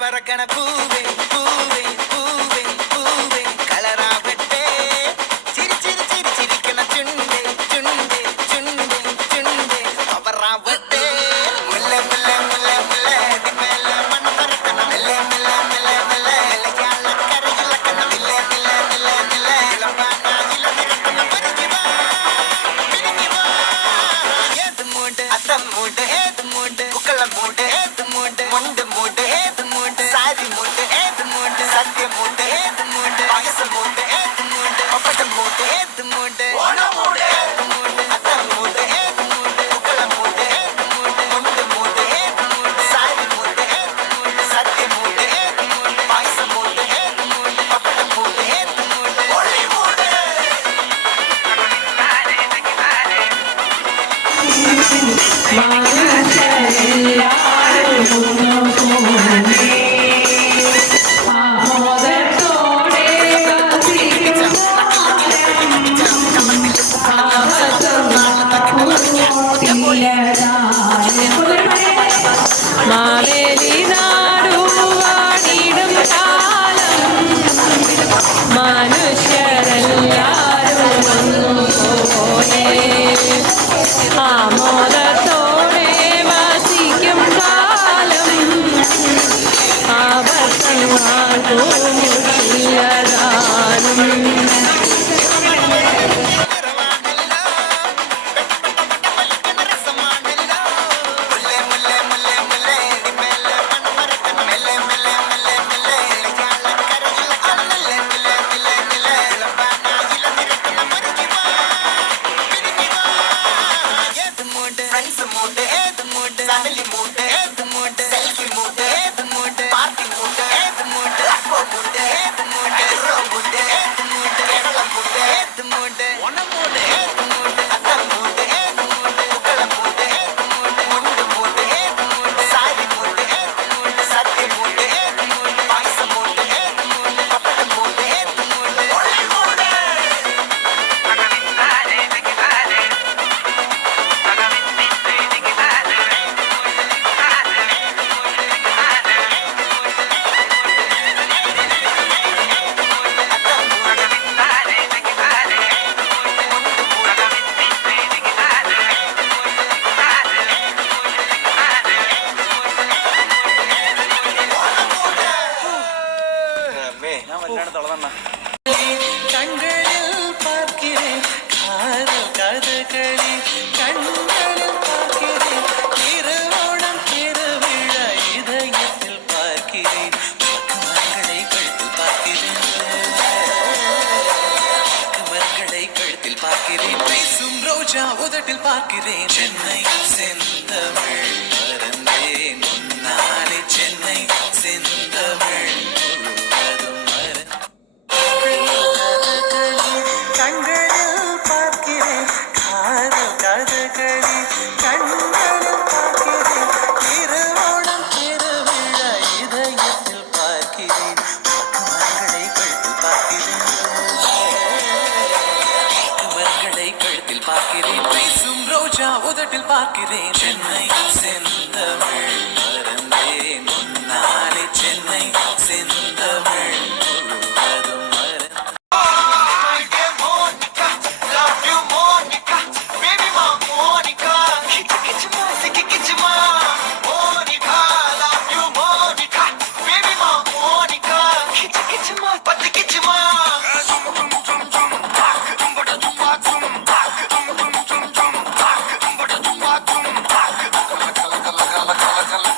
பறக்கன பூவே பூவே பூவே பூவே கலராவட்டே சிரி சிரி சிரி சிரிக்கன சுண்டே சுண்டே சுண்டே சுண்டே அவராவட்டே முல்ல முல்ல முல்ல முல்ல தி மேல மண் பறக்கன மெல்ல மெல்ல மெல்ல மெல்ல மெல்லையால கரையில கண்ண மில்ல மில்ல மில்ல மில்ல இளம்பானா இள நிறக்கன பருகி வா ஏது மூடு அத்தம் மூடு ஏது மூடு குக்கல மூடு ஏது மூடு முண்டு மூடு ஏது மூடு சாரி மூடு ஏது மூடு சத்திய மூடு ஏது மூடு பாயச மூடு ஏது மூடு பப்பட மூடு ஏது மூடு ஓண மூடு ஏது மூடு அத்தம் மூடு ஏது மூடு குக்கல மூடு ஏது மூடு முண்டு மூடு ஏது மூடு சாரி மூடு ஏது மூடு சத்திய மூடு ஏது மூடு பாயச மூடு ஏது மூடு பப்பட மூடு ஏது மூடு ஒளி மூடு മാവേലി നാടുവാണിടും കാലം മനുഷ്യരെല്ലാരും ഒന്നുപോലെ ആമോദത്തോടെ വസിക്കും കാലം ആവർത്തനാകും family mood ஏது மூடு செல்ஃபி மூடு ஏது மூடு பார்ட்டி மூடு ஏது மூடு அப்போ மூடு ஏது மூடு ரோ மூடு ஏது மூடு கேரள மூடு ஏது மூடு ஒன மூடு ஏது மூடு அத்தம் மூடு ஏது மூடு குக்கல மூடு ஏது மூடு முண்டு மூடு ஏது மூடு சாரி மூடு ஏது மூடு சத்திய மூடு ஏது மூடு பாயச மூடு ஏது மூடு பப்பட மூடு ஏது மூடு ஒளி மூடு கண்களில் பார்க்கிறேன் காதல் கதகளி கண்களில் பார்க்கிறேன் திருவோணம் திருவிழா இதயத்தில் பார்க்கிறேன் மரங்களை கழுத்தில் பார்க்கிறேன் மரங்களை கழுத்தில் பார்க்கிறேன் பேசும் ரோஜா உதட்டில் பார்க்கிறேன் சென்னை செந்தமிழ் மறந்தேன் முன்னாலே சென்னை செந்தமிழ் முழுவதும் கண்களில் பார்க்கிறேன் காதல் கதகளி கண்களில் பார்க்கிறேன் திருவோணம் திருவிழா இதயத்தில் பார்க்கிறேன் மரங்களை கழுத்தில் பார்க்கிறேன் மரங்களை கழுத்தில் பார்க்கிறேன் பேசும் ரோஜா உதட்டில் பார்க்கிறேன் சென்னை செந்தமிழ் மறந்தேன் முன்னாலே சென்னை செந்தமிழ் முழுவதும் Kala kala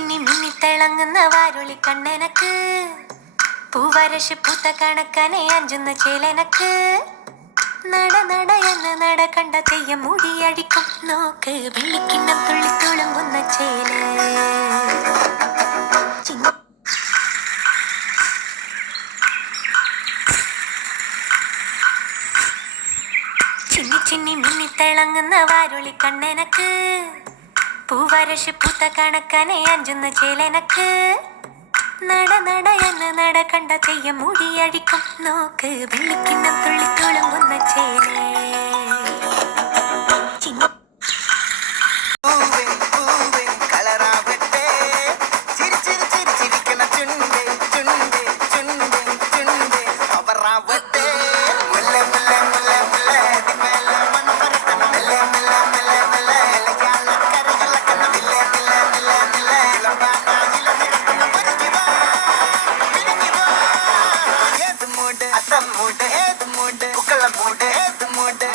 ചിന്നി മിന്നിത്തിളങ്ങുന്ന വാരുളി കണ്ണനക്ക് പൂവരശ് പൂത്ത കണക്കനെ അഞ്ചുന്ന ചേലനക്ക് നട നട എന്ന് നട കണ്ട തെയ്യം മുടിയടിക്കും നോക്ക് വെള്ളിക്കിണ്ണം തുള്ളി തുളുമ്പുന്ന ചേല ചിന്നി ചിന്നി മിന്നിത്തിളങ്ങുന്ന വാരുളി കണ്ണനക്ക് പൂവരശ് പൂത്ത കണക്കനെ അഞ്ചുന്ന ചേലനക്ക് നട നട എന്ന് നട കണ്ട തെയ്യം മുടിയടിക്കും നോക്ക് വെള്ളിക്കിണ്ണം തുള്ളി തുളുമ്പുന്ന ചേലേ പൂവേ പൂവേ കളറാവട്ടെ ചിരി ചിരി ചിരി ചിരിക്കണ ചുണ്ടേ ചുണ്ടേ ചുണ്ടേ ചുണ്ടേ അവറാവട്ടെ മുല്ല മുല്ല മുല്ല മുല്ല അതിമേല മണം പറക്കണം മെല്ലെ മെല്ലെ മെല്ലെ മെല്ലെ ഇലയാള കരകളക്കണ മില്ല മില്ല മില്ല മില്ല ഇളമ്പാന ഇളനിരക്കണ ഒരുങ്ങി വാ ഏത് മൂട് അത്തം മൂട് ഏത് മൂട് കുക്കളം മൂട് ഏത് മൂട്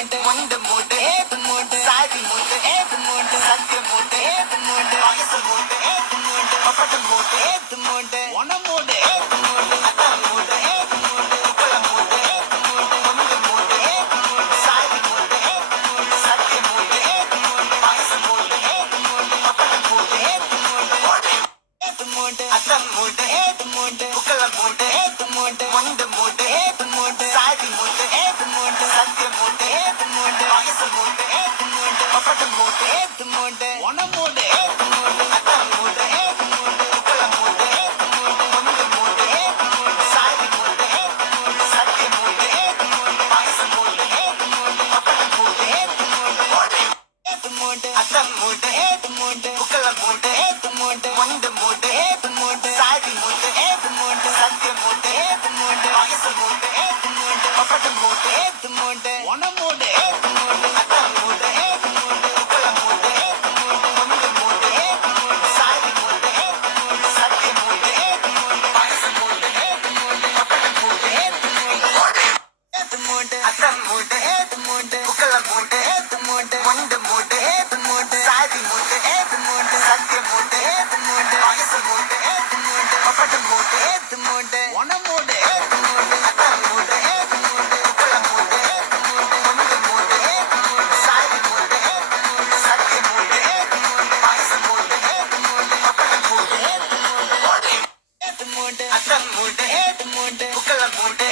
மூட்டை முண்டு மூட்டை ஏத்து மூட்டை சாதி மூட்டை ஏத்து மூட்டை சத்திய மூட்டை ஏத்து மூட்டை வயசு மூட்டை ஏத்து மூட்டை பப்பட்ட மூட்டை ஏத்து மூட்டை ஒன மூட்டை ஏத்து மூட்டை அத்தான் மூட்டை ஏத்து மூட்டை உப்பள மூட்டை ஏத்து மூட்டை முண்டு மூட்டை ஏத்து மூட்டை சாதி மூட்டை ஏத்து மூட்டை சத்திய மூட்டை ஏத்து மூட்டை வயசு மூட்டை ஏத்து மூட்டை பப்பட்ட மூட்டை ஏத்து மூட்டை ஏத்து மூட்டை அத்தான் மூட்டை ஏத்து மூட்டை உப்பள மூட்டை ஏத்து மூட்டை முண்டு மூட்டை ஏத்து மூட்டை சாதி மூட்டை ஏத்து மூட்டை சத்திய மூட்டை ஏத்து மூட்டை வயசு மூட்டை ஏத்து மூட்டை பப்பட்ட மூட்டை ஏத்து மூட்டை ஒன மூட்டை ஏத்து மூட்டை அத்தான் மூட்டை ஏத்து மூட்டை உப்பள மூட்டை ஏத்து மூட்டை முண்டு மூட்டை ஏத்து மூட்டை சாதி மூட்டை ஏத்து மூட்டை சத்திய மூட்டை ஏத்து மூட்டை வயசு மூட்டை ஏத்து மூட்டை பப்பட்ட மூட்டை ஏத்து மூட்டை ஏத்து மூட்டை அத்தான் மூட்டை ஏத்து மூட்டை உப்பள மூட்டை ஏத்து மூட்டை முண்டு மூட்டை ஏத்து மூட்டை சாதி மூட்டை ஏத்து மூட்டை சத்திய மூட்டை ஏத்து மூட்டை வயசு மூட்டை ஏத்து மூட்டை பப்பட்ட மூட்டை ஏத்து மூட்டை ஒன மூட்டை ஏத்து மூட்டை அத்தான் மூட்டை ஏத்து மூட்டை உப்பள மூட்டை ஏத்து மூட்டை முண்டு மூட்டை ஏத்து மூட்டை சாதி மூட்டை ஏத்து மூட்டை சத்திய மூட்டை ஏத்து மூட்டை வயசு மூட்டை ஏத்து மூட்டை பப்பட்ட மூட்டை ஏத்து மூட்டை ஏத்து மூட்டை அத்தான் மூட்டை ஏத்து மூட்டை உப்பள மூட்டை ஏத்து மூட்டை முண்டு மூட்டை ஏத்து மூட்டை சாதி மூட்டை ஏத்து மூட்டை சத்திய மூட்டை ஏத்து மூட்டை வயசு மூட்டை ஏத்து மூட்டை பப்பட்ட மூட்டை ஏத்து மூட்டை ஒன மூட்டை ஏத்து மூட்டை அத்தான் மூட்டை ஏத்து மூட்டை உப்பள மூட்டை ஏத்து மூட்டை முண்டு மூட்டை ஏத்து மூட்டை சாதி மூட்டை ஏத்து மூட்டை சத்திய மூட்டை ஏத்து மூட்டை வயசு மூட்டை ஏத்து மூட்டை பப்பட்ட மூட்டை ஏத்து மூட்டை ஏத்து மூட்டை அத்தான் மூட்டை ஏத்து மூட்டை உப்பள மூட்டை